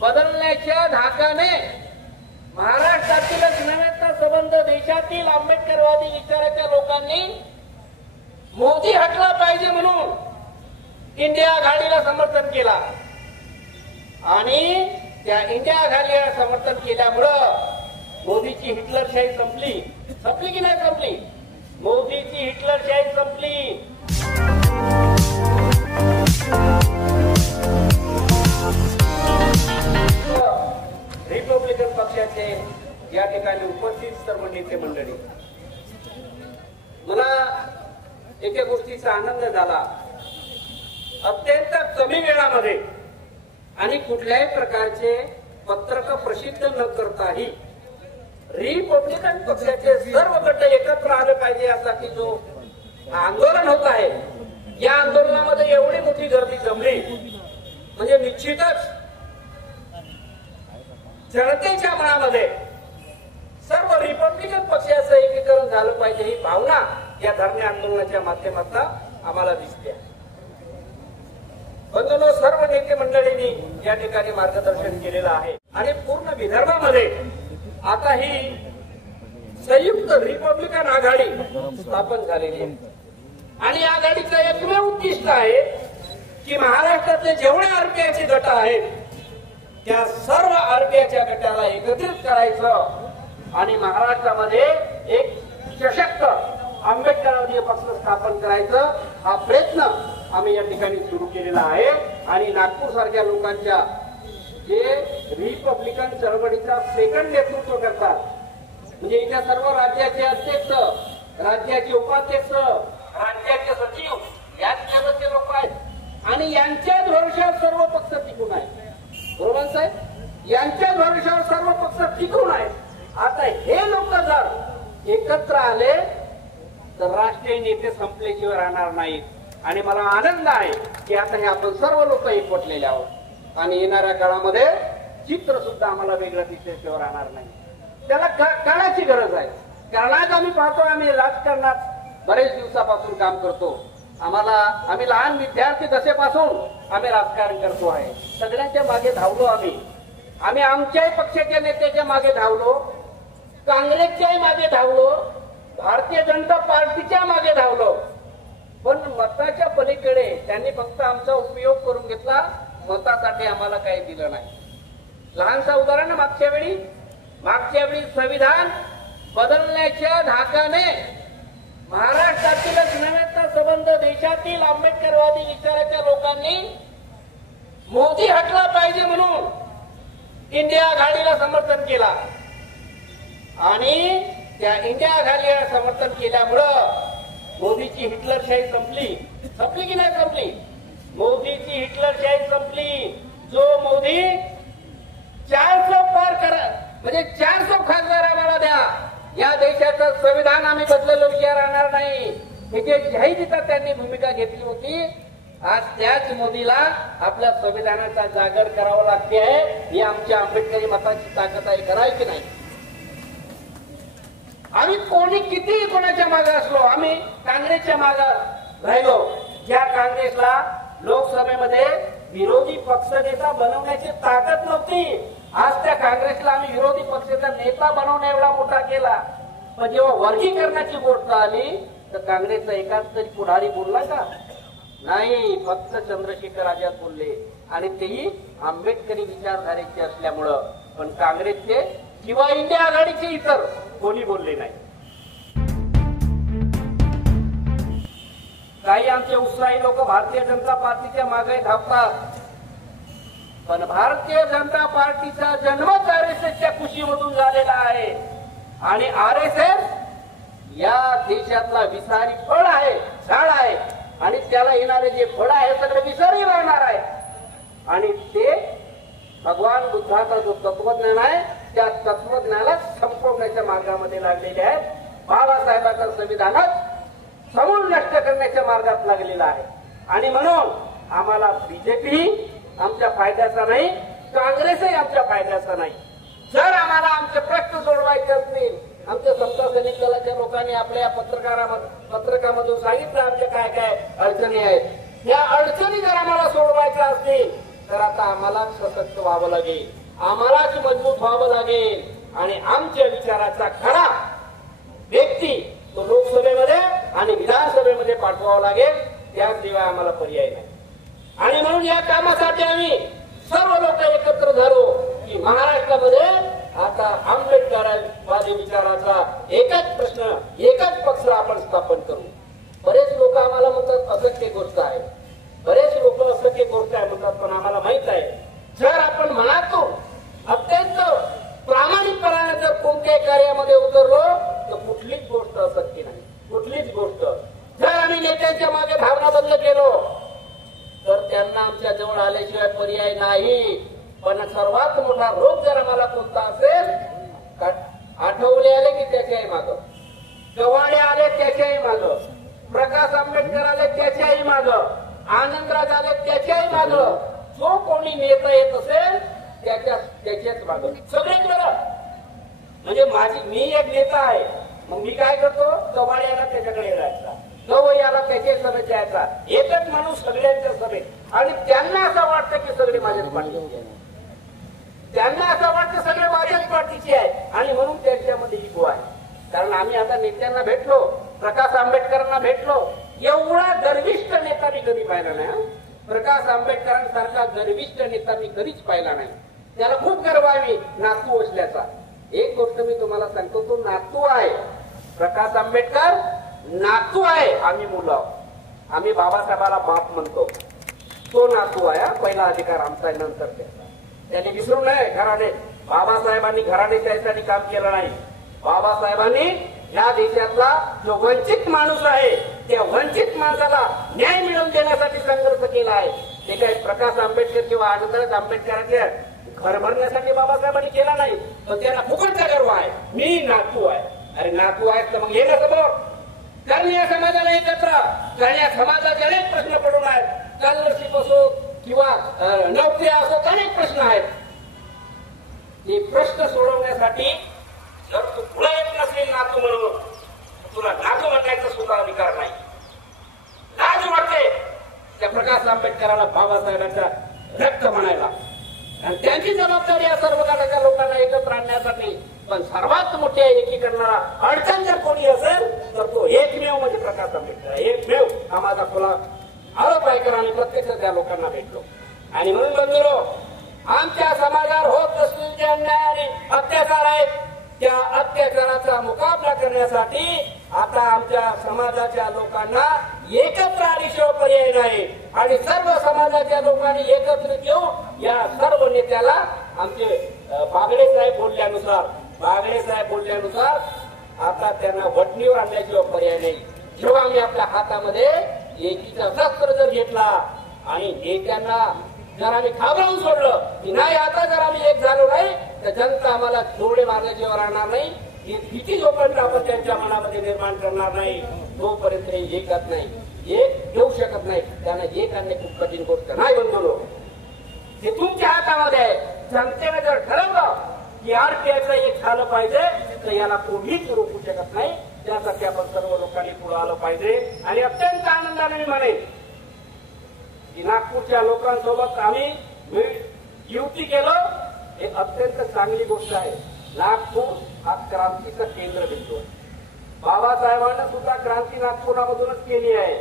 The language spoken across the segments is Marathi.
बदलण्याच्या धाकाने महाराष्ट्रातीलच नव्हे तर संबंध देशातील आंबेडकरवादी विचाराच्या लोकांनी मोदी हटला पाहिजे म्हणून इंडिया आघाडीला समर्थन केला आणि त्या इंडिया आघाडीला समर्थन केल्यामुळं मोदीची हिटलरशाही संपली. संपली की नाही संपली? मोदीची हिटलरशाही संपली. रिपब्लिकन पक्षाचे या ठिकाणी उपस्थित सर्व नेते मंडळी, मला एका गोष्टीचा आनंद झाला. अत्यंत कमी वेळामध्ये आणि कुठल्याही प्रकारचे पत्रक प्रसिद्ध न करताही रिपब्लिकन पक्षाचे सर्व गट एकत्र आले पाहिजे यासाठी जो आंदोलन होत आहे, या आंदोलनामध्ये एवढी मोठी गर्दी जमली म्हणजे निश्चितच जनतेच्या मनामध्ये सर्व रिपब्लिकन पक्षाचं एकीकरण झालं पाहिजे ही भावना या धरणे आंदोलनाच्या माध्यमातून आम्हाला दिसते. बंधूंनो, सर्व नेते मंडळींनी या ठिकाणी मार्गदर्शन केलेलं आहे आणि पूर्ण विदर्भामध्ये आता ही संयुक्त रिपब्लिकन आघाडी स्थापन झालेली आहे आणि या आघाडीचं एकमेव उद्दिष्ट आहे की महाराष्ट्रातले जेवढे आरपीआयचे गट आहेत त्या सर्व आरपीआयच्या गटाला एकत्रित करायचं आणि महाराष्ट्रामध्ये एक सशक्त आंबेडकरवादी पक्ष स्थापन करायचं हा प्रयत्न आम्ही या ठिकाणी सुरू केलेला आहे. आणि नागपूर सारख्या लोकांच्या जे रिपब्लिकन चळवळीचा सेकंड नेतृत्व करतात म्हणजे इथल्या सर्व राज्याचे अध्यक्ष, राज्याचे उपाध्यक्ष, राज्याचे सचिव याच लेवलचे लोक आहेत आणि यांच्याच भरोश्यावर सर्व पक्ष टिकून आहेत. बरोबर साहेब? यांच्याच भरोश्यावर सर्व पक्ष टिकून आहेत. आता हे लोक जर एकत्र आले तर राष्ट्रीय नेते संपल्याशिवाय राहणार नाहीत आणि मला आनंद आहे की आता हे आपण सर्व लोक एकवटलेले आहोत आणि येणाऱ्या काळामध्ये चित्र सुद्धा आम्हाला वेगळं दिसल्याशिवाय राहणार नाही. त्याला काळाची गरज आहे. कारण आज आम्ही पाहतो, आम्ही राजकारणात बरेच दिवसापासून काम करतो. आम्ही लहान विद्यार्थी दशेपासून आम्ही राजकारण करतो आहे. सगळ्यांच्या मागे धावलो आम्ही आमच्याही पक्षाच्या नेत्याच्या मागे धावलो, काँग्रेसच्याही मागे धावलो, भारतीय जनता पार्टीच्या मागे धावलो. पण मताच्या पलीकडे त्यांनी फक्त आमचा उपयोग करून घेतला, मतासाठी आम्हाला काही दिलं नाही. लहानसा उदाहरण, मागच्या वेळी संविधान बदलण्याच्या धाकाने महाराष्ट्रातीलच नव्हे तर संबंध देशातील आंबेडकरवादी विचाराच्या लोकांनी मोदी हटला पाहिजे म्हणून इंडिया आघाडीला समर्थन केला आणि त्या इंडिया आघाडीला समर्थन केल्यामुळं मोदीची हिटलरशाही संपली. संपली की नाही संपली? मोदीची हिटलरशाही संपली. जो मोदी 400 पार करा म्हणजे 400 खासदार आम्हाला द्या, या देशाचं संविधान आम्ही बदलल्याशिवाय राहणार नाही, हे जे जाहीर त्यांनी भूमिका घेतली होती, आज त्याच मोदीला आपल्या संविधानाचा जागर करावा लागते आहे. ही आमच्या आंबेडकरी मताची ताकद आहे. करायची नाही. आम्ही कोणी कितीही कोणाच्या मागे असलो, आम्ही काँग्रेसच्या मागे राहिलो. ज्या काँग्रेसला लोकसभेमध्ये विरोधी पक्षनेता बनवण्याची ताकद नव्हती, आज त्या काँग्रेसला आम्ही विरोधी पक्षाचा नेता बनवण्या एवढा मोठा केला. पण जेव्हा वर्गीकरणाची गोष्ट आली तर काँग्रेसचा एकाच तरी पुढारी बोलला का? नाही, फक्त चंद्रशेखर आझाद बोलले आणि तेही आंबेडकरी विचारधारेचे असल्यामुळं. पण काँग्रेसचे किंवा इंडिया आघाडीचे इतर कोणी बोलले नाही. काही आमचे उत्साही लोक भारतीय जनता पार्टीच्या मागे धावतात, पण भारतीय जनता पार्टीचा जन्मच आरएसएसच्या कुशीमधून झालेला आहे आणि आरएसएस या देशातला विषारी फळ आहे, झाड आहे आणि त्याला येणारे जे फळ आहे सगळे विषारी राहणार आहे. आणि ते भगवान बुद्धाचा जो तत्वज्ञान आहे त्या तत्वज्ञानाला संपवण्याच्या मार्गामध्ये लागलेले आहेत. बाबासाहेबांचं संविधानच समूळ नष्ट करण्याच्या मार्गात लागलेला आहे आणि म्हणून आम्हाला बीजेपी आमच्या फायद्याचा नाही, काँग्रेसही आमच्या फायद्याचा नाही. जर आम्हाला आमचे प्रश्न सोडवायचे असतील, आमच्या समता सैनिक दलाच्या लोकांनी आपल्या पत्रकामधून सांगितलं आमच्या काय काय अडचणी आहेत, या अडचणी जर आम्हाला सोडवायच्या असतील तर आता आम्हालाच सशक्त व्हावं लागेल, आम्हालाच मजबूत व्हावं लागेल आणि आमच्या विचाराचा खरा व्यक्ती तो लोकसभेमध्ये आणि विधानसभेमध्ये पाठवावा लागेल. त्याशिवाय आम्हाला पर्याय नाही. आणि म्हणून या कामासाठी आम्ही सर्व लोक एकत्र झालो की महाराष्ट्रामध्ये आता आंबेडकरवादी विचाराचा एकच प्रश्न, एकच पक्ष आपण स्थापन करू. बरेच लोक आम्हाला म्हणतात असत्य गोष्ट आहे, बरेच लोक असत्य गोष्ट आहे म्हणतात, पण आम्हाला माहित आहे जर आपण मनातून अत्यंत प्रामाणिकपणाने जर कोणत्याही कार्यामध्ये उतरलो तर कुठलीच गोष्ट असत्य नाही, कुठलीच गोष्ट. जर आम्ही नेत्यांच्या मागे भावना बदल केलो तर त्यांना आमच्या जवळ आल्याशिवाय पर्याय नाही. पण सर्वात मोठा रोग जर आम्हाला कोणता असेल, आठवले आले की त्याच्याही माग, गव्हाणे आले त्याच्याही माग, प्रकाश आंबेडकर आले त्याच्याही माग, आनंदराज आले त्याच्याही माग, जो कोणी नेता येत असेल त्याच्याच माग सगळेच बरं. म्हणजे मी एक नेता आहे, मग मी काय करतो, गव्हाणे आला त्याच्याकडे जायचा, गवैयाला त्याच्या सभेत जायचा, एकच माणूस सगळ्यांच्या सभेत. आणि त्यांना असं वाटतं की सगळे माझ्याच पाठीचे आहे, त्यांना असं वाटतं सगळे माझ्याच पाठीचे आहे आणि म्हणून त्यांच्यामध्ये इगो आहे. कारण आम्ही आता नेत्यांना भेटलो, प्रकाश आंबेडकरांना भेटलो, एवढा गर्विष्ठ नेता मी कधी पाहिला नाही. प्रकाश आंबेडकरांसारखा गर्विष्ठ नेता मी कधीच पाहिला नाही. त्याला खूप गर्व आहे नातू असल्याचा. एक गोष्ट मी तुम्हाला सांगतो, तो नातू आहे. प्रकाश आंबेडकर नातू आहे, आम्ही मुलं आहोत. आम्ही बाबासाहेबाला बाप म्हणतो, तो नातू आहे. पहिला अधिकार आमचा आहे, नंतर त्याचा. त्यांनी विसरू नये घराणे. बाबासाहेबांनी घराणे त्यासाठी काम केलं नाही. बाबासाहेबांनी या देशातला जो वंचित माणूस आहे त्या वंचित माणसाला न्याय मिळवून देण्यासाठी संघर्ष केला आहे. ते काही प्रकाश आंबेडकर किंवा आनंदराज आंबेडकरांच्या घर भरण्यासाठी बाबासाहेबांनी केला नाही. पण त्यांना फुकटचा गर्व आहे, मी नातू आहे. अरे नातू आहे तर मग ये ना समोर. कारण या समाजाला एकत्र, कारण या समाजाचे अनेक प्रश्न पडून आहेत. स्कॉलरशिप असो किंवा नोकरी असो, अनेक प्रश्न आहेत. ते प्रश्न सोडवण्यासाठी जर तू पुढे येत नसेल नातू म्हणून, तुला नातू म्हणायचा सुद्धा अधिकार नाही. लाज वाटते त्या प्रकाश आंबेडकरांना बाबासाहेबांचा रक्त म्हणायला. आणि त्यांची जबाबदारी या सर्व घटकाच्या लोकांना एकत्र आणण्यासाठी. पण सर्वात मोठ्या एकीकरणाला अडचण जर कोणी असेल तर तो एकमेव म्हणजे प्रकाश आंबेडकर. एकमेव हा माझा खुला आरोप आहे. आणि प्रत्यक्ष त्या लोकांना भेटलो आणि म्हणून बंधुरो, आमच्या समाजावर होत असलेले जे अन्याय आणि अत्याचार आहेत, त्या अत्याचाराचा मुकाबला करण्यासाठी आता आमच्या समाजाच्या लोकांना एकत्र आल्याशिवाय पर्याय नाही. आणि सर्व समाजाच्या लोकांनी एकत्र येऊन या सर्व नेत्याला आमचे बागडे साहेब बोलल्यानुसार आता त्यांना वटणीवर आणल्याशिवाय पर्याय नाही. जेव्हा आम्ही आपल्या हातामध्ये एकीचा शस्त्र जर घेतला आणि नेत्यांना जर आम्ही घाबरवून सोडलं की नाही, आता जर आम्ही एक झालो नाही तर जनता आम्हाला डोळे मारल्याशिवाय राहणार नाही. ही भीती जोपर्यंत आपण त्यांच्या मनामध्ये निर्माण करणार नाही तोपर्यंत हे एकत नाही, एक घेऊ शकत नाही. त्यांना एक आणणे खूप कठीण गोष्ट नाही. बंधुरो, हे तुमच्या हातामध्ये आहे. जनतेने जर ठरवलं की आरपीआयचं एक झालं पाहिजे तर याला कोणीच रोखू शकत नाही. त्यासाठी आपण सर्व लोकांनी पुढे आलं पाहिजे. आणि अत्यंत आनंदाने मी म्हणेन की नागपूरच्या लोकांसोबत आम्ही युती केलं, हे अत्यंत चांगली गोष्ट आहे. नागपूर हा क्रांतीचा केंद्रबिंदू आहे. बाबासाहेबांना सुद्धा क्रांती नागपुरामधूनच केली आहे.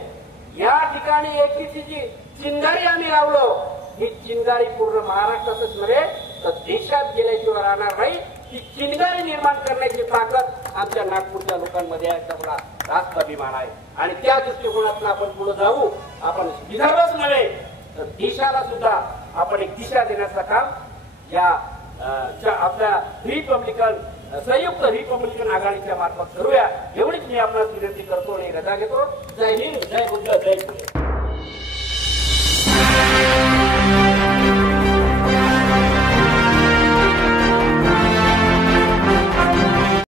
या ठिकाणी एकीची जी चिंगारी आम्ही लावलो, ही चिंगारी पूर्ण महाराष्ट्रातच नव्हे तर देशात गेल्याशिवाय राहणार नाही. ही चिंगारी निर्माण करण्याची ताकद आमच्या नागपूरच्या लोकांमध्ये आहे. त्यामुळे रास्त अभिमान आहे. आणि त्या दृष्टिकोनातून आपण पुढे जाऊ. आपण विदर्भच नव्हे तर देशाला सुद्धा आपण एक दिशा देण्याचं काम या आपल्या संयुक्त रिपब्लिकन आघाडीच्या मार्फत करूया. एवढीच मी आपल्याला विनंती करतो आणि रजा घेतो. जय हिंद, जय बुद्ध, जय पुणे.